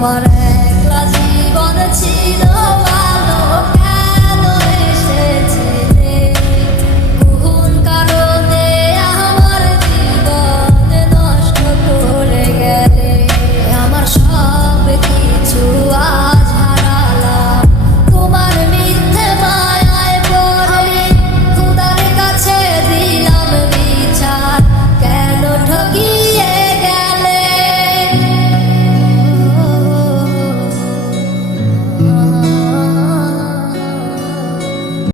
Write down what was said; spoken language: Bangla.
আমার একলা জীবন ছিল।